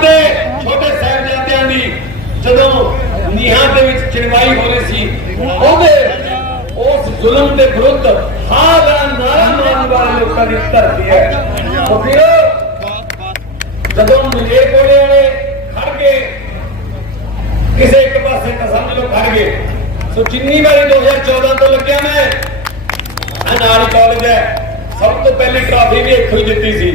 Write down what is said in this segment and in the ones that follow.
ਦੇ ਛੋਟੇ ਸਾਹਿਬਜ਼ਾਦਿਆਂ ਦੀ ਜਦੋਂ ਨੀਹਾਂ ਦੇ ਵਿੱਚ ਚਿਣਵਾਈ ਹੋ ਰਹੀ ਸੀ, ਉਹਦੇ ਉਸ ਜ਼ੁਲਮ ਦੇ ਵਿਰੁੱਧ ਹਾਂ ਨਾਰਾ ਮਾਰਨ ਵਾਲੇ ਲੋਕਾਂ ਦੀ ਧਰਤੀ ਹੈ। ਉਹ ਫਿਰ ਜਦੋਂ ਮਲੇ ਕੋਲੇ ਵਾਲੇ ਖੜ ਗਏ, ਕਿਸੇ ਇੱਕ ਪਾਸੇ ਤਾਂ ਸਮਝ ਲਓ ਖੜ ਗਏ। ਸੋ ਜਿੰਨੀ ਵਾਰੀ 2014 ਤੋਂ ਲੱਗਿਆ ਮੈਂ ਅਨਾਲੀ ਕਾਲਜ ਹੈ ਸਭ ਤੋਂ ਪਹਿਲੀ ਟਰਾਫੀ ਵੀ ਇੱਥੋਂ ਹੀ ਜਿੱਤੀ ਸੀ।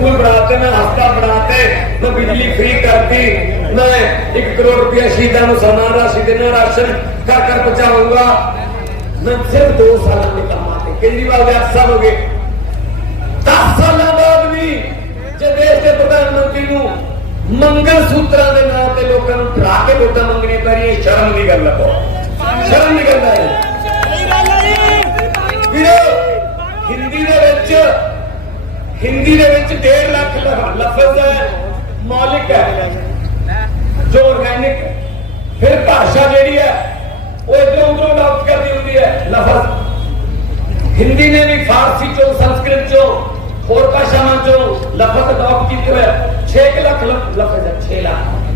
ਕਿ ਸਕੂਲ ਬਣਾਤੇ ਮੈਂ ਹਸਪਤਾਲ ਬਣਾਤੇ ਮੈਂ ਬਿਜਲੀ ਫ੍ਰੀ ਕਰਤੀ। ਮੈਂ 1 ਕਰੋੜ ਰੁਪਇਆ ਸ਼ਹੀਦਾਂ ਨੂੰ ਸਨਮਾਨ ਰਾਸ਼ੀ ਦੇਣਾ ਰਾਸ਼ਨ ਘਰ ਘਰ ਪਹੁੰਚਾਊਂਗਾ। ਮੈਂ ਸਿਰਫ ਦੋ ਸਾਲਾਂ ਦੇ ਕੰਮਾਂ ਤੇ ਕੇਜਰੀਵਾਲ ਦੇ 8 ਸਾਲ ਹੋ ਗਏ। 10 ਸਾਲਾਂ ਬਾਅਦ ਵੀ ਜੇ ਦੇਸ਼ ਦੇ ਪ੍ਰਧਾਨ ਮੰਤਰੀ ਨੂੰ ਮੰਗਲ ਸੂਤਰਾਂ ਦੇ ਨਾਂ ਤੇ ਲੋਕਾਂ ਨੂੰ ਡਰਾ ਕੇ ਵੋਟਾਂ ਮੰਗਣੀ ਪੈ ਰਹੀ ਹੈ ਸ਼ਰਮ ਦੀ ਗੱਲ ਹੈ ਬਹੁਤ। ਸ਼ਰਮ ਦੀ ਗੱਲ ਹੈ ਵੀਰੋ ਹਿੰਦੀ ਦੇ ਵਿੱਚ ਹਿੰਦੀ ਦੇ ਵਿੱਚ 1.5 ਲੱਖ ਲ- ਲਫ਼ਜ਼ ਹੈ, ਮੌਲਿਕ ਹੈ, ਜੋ ਆਰਗੈਨਿਕ ਫਿਰ ਭਾਸ਼ਾ ਜਿਹੜੀ ਹੈ, ਉਹ ਇਧਰੋਂ ਉਧਰੋਂ ਅਡਾਪਟ ਕਰਦੀ ਹੁੰਦੀ ਹੈ, ਲਫ਼ਜ਼। ਹਿੰਦੀ ਨੇ ਵੀ ਫਾਰਸੀ ਚੋਂ, ਸੰਸਕ੍ਰਿਤ ਚੋਂ, ਹੋਰ ਭਾਸ਼ਾਵਾਂ ਚੋਂ ਲਫ਼ਜ਼ ਅਡਾਪਟ ਕੀਤੇ ਹੋਏ 6 ਲੱਖ ਲਫ਼ਜ਼ ਹੈ 6 ਲੱਖ।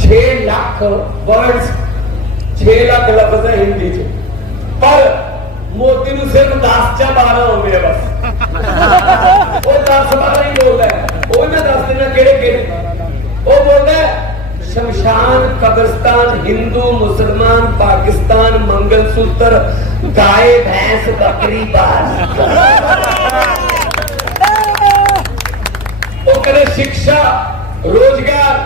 6 ਲੱਖ ਵਰਡਸ 6 ਲੱਖ ਲਫ਼ਜ਼ ਹੈ ਹਿੰਦੀ ਚ। ਪਰ ਮੋਦੀ ਨੂੰ ਸਿਰਫ 10 ਜਾਂ 12 ਆਉਂਦੇ ਆ ਬਸ। शमशान कब्रस्तान हिंदू मुसलमान पाकिस्तान मंगलसूत्र गाय भैंस बकरी करे शिक्षा रोज़गार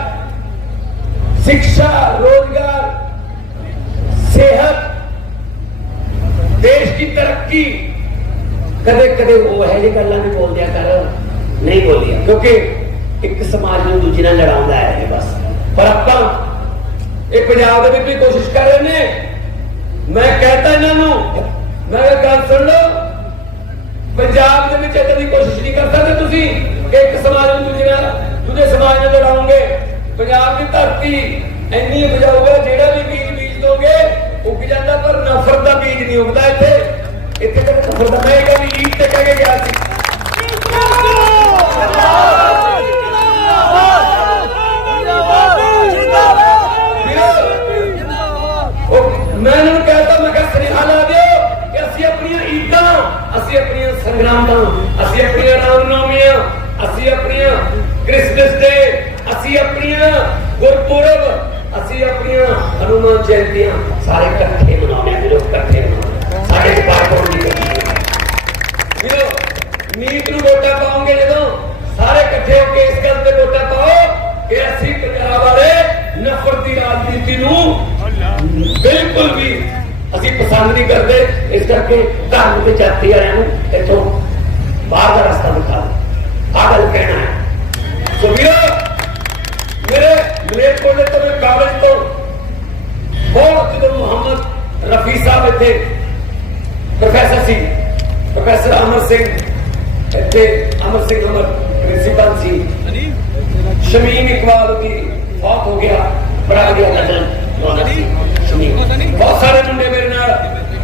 शिक्षा रोज़गार सेहत देश की तरक्की ਕਦੇ ਕਦੇ ਉਹ ਹੈ ਜੇ ਗੱਲਾਂ ਵੀ ਬੋਲਦਿਆ ਕਰ ਨਹੀਂ ਬੋਲਿਆ। ਕਿਉਂਕਿ ਇੱਕ ਸਮਾਜ ਨੂੰ ਦੂਜੇ ਨਾਲ ਲੜਾਉਂਦਾ ਹੈ ਇਹ ਬਸ। ਪਰ ਆਪਾਂ ਇਹ ਪੰਜਾਬ ਦੇ ਵਿੱਚ ਵੀ ਕੋਸ਼ਿਸ਼ ਕਰ ਰਹੇ ਨੇ। ਮੈਂ ਕਹਤਾ ਇਹਨਾਂ ਨੂੰ, ਮੈਂ ਕਿਹਾ, ਗੱਲ ਸੁਣ ਲਓ। ਪੰਜਾਬ ਦੇ ਵਿੱਚ ਇਦਾਂ ਦੀ ਕੋਸ਼ਿਸ਼ ਨਹੀਂ ਕਰ ਸਕਦੇ ਤੁਸੀਂ ਕਿ ਇੱਕ ਸਮਾਜ ਨੂੰ ਦੂਜੇ ਨਾਲ ਦੂਜੇ ਸਮਾਜ ਨਾਲ ਲੜਾਓਗੇ ਪੰਜਾਬ ਦੀ ਧਰਤੀ ਇੰਨੀ ਉਪਜਾਊਗਾ ਜਿਹੜਾ ਵੀ ਬੀਜ ਬੀਜ ਦੋਗੇ, ਉੱਗ ਜਾਂਦਾ, ਪਰ ਨਫ਼ਰਤ ਦਾ ਬੀਜ ਨਹੀਂ ਉੱਗਦਾ ਇੱਥੇ। ਇੱਥੇ ਤਾਂ ਨਫ਼ਰਤ ਮੈਂ ਇਹ ਗੱਲ ਈਦ ਤੇ ਕਹਿ ਕੇ ਗਿਆ ਸੀ ਮੈਂ ਇਹਨਾਂ ਨੂੰ ਕਹਤਾ, ਮੈਂ ਕਿਹਾ, ਸੁਨੇਹਾ ਲਾ ਦਿਓ ਕਿ ਅਸੀਂ ਆਪਣੀਆਂ ਈਦਾਂ, ਅਸੀਂ ਆਪਣੀਆਂ ਸੰਗਰਾਮਾਂ ਅਸੀਂ ਆਪਣੀਆਂ ਰਾਮਨਾਮੀਆਂ, ਅਸੀਂ ਆਪਣੀਆਂ ਕ੍ਰਿਸਮਸ ਡੇ ਅਸੀਂ ਆਪਣੀਆਂ ਗੁਰਪੁਰਬ, ਅਸੀਂ ਆਪਣੀਆਂ ਹਨੂਮਾਨ ਜਯੰਤੀਆਂ ਸਾਰੇ ਇਕੱਠੇ ਮਨਾਉਂਦੇ ਹਾਂ ਵੀਰੋ ਇਕੱਠੇ ਮਨਾਉਂਦੇ ਹਾਂ। ਸਾਡੇ ਚ ਨਹੀਂ ਕਰਦੀ ਵੀਰੋ ਨੀਤ ਨੂੰ ਵੋਟਾਂ ਪਾਉਂਗੇ ਜਦੋਂ ਸਾਰੇ ਇਕੱਠੇ ਹੋ ਕੇ ਇਸ ਗੱਲ ਤੇ ਵੋਟਾਂ ਪਾਓ ਕਿ ਅਸੀਂ ਪੰਜਾਬ ਵਾਲੇ ਨਫ਼ਰਤ ਦੀ ਰਾਜਨੀਤੀ ਨੂੰ ਬਿਲਕੁਲ ਵੀ ਅਸੀਂ ਪਸੰਦ ਨਹੀਂ ਕਰਦੇ। ਇਸ ਕਰਕੇ ਧਰਮ ਤੇ ਜਾਤੀ ਵਾਲਿਆਂ ਨੂੰ ਇੱਥੋਂ ਬਾਹਰ ਦਾ ਰਸਤਾ ਦਿਖਾ ਆਹ ਗੱਲ ਕਹਿਣਾ ਹੈ। ਸੋ ਵੀਰੋ, ਮੇਰੇ ਮੇਰੇ ਕੋਲ ਤੋਂ ਮੈਂ ਕਾਗਜ਼ ਤੋਂ ਬਹੁਤ ਜਦੋਂ ਮੁਹੰਮਦ ਰਫੀ ਸਾਹਿਬ ਇੱਥੇ ਪ੍ਰੋਫੈਸਰ ਸੀ ਪ੍ਰੋਫੈਸਰ ਅਮਰ ਸਿੰਘ ਇੱਥੇ ਅਮਰ ਸਿੰਘ ਅਮਰ ਪ੍ਰਿੰਸੀਪਲ ਸੀ ਸ਼ਮੀਮ ਇਕਬਾਲ ਦੀ ਫੌਤ ਹੋ ਗਿਆ ਬੜਾ ਵਧੀਆ ਨਜ਼ਰ ਬਹੁਤ ਸਾਰੇ ਮੁੰਡੇ ਮੇਰੇ ਨਾਲ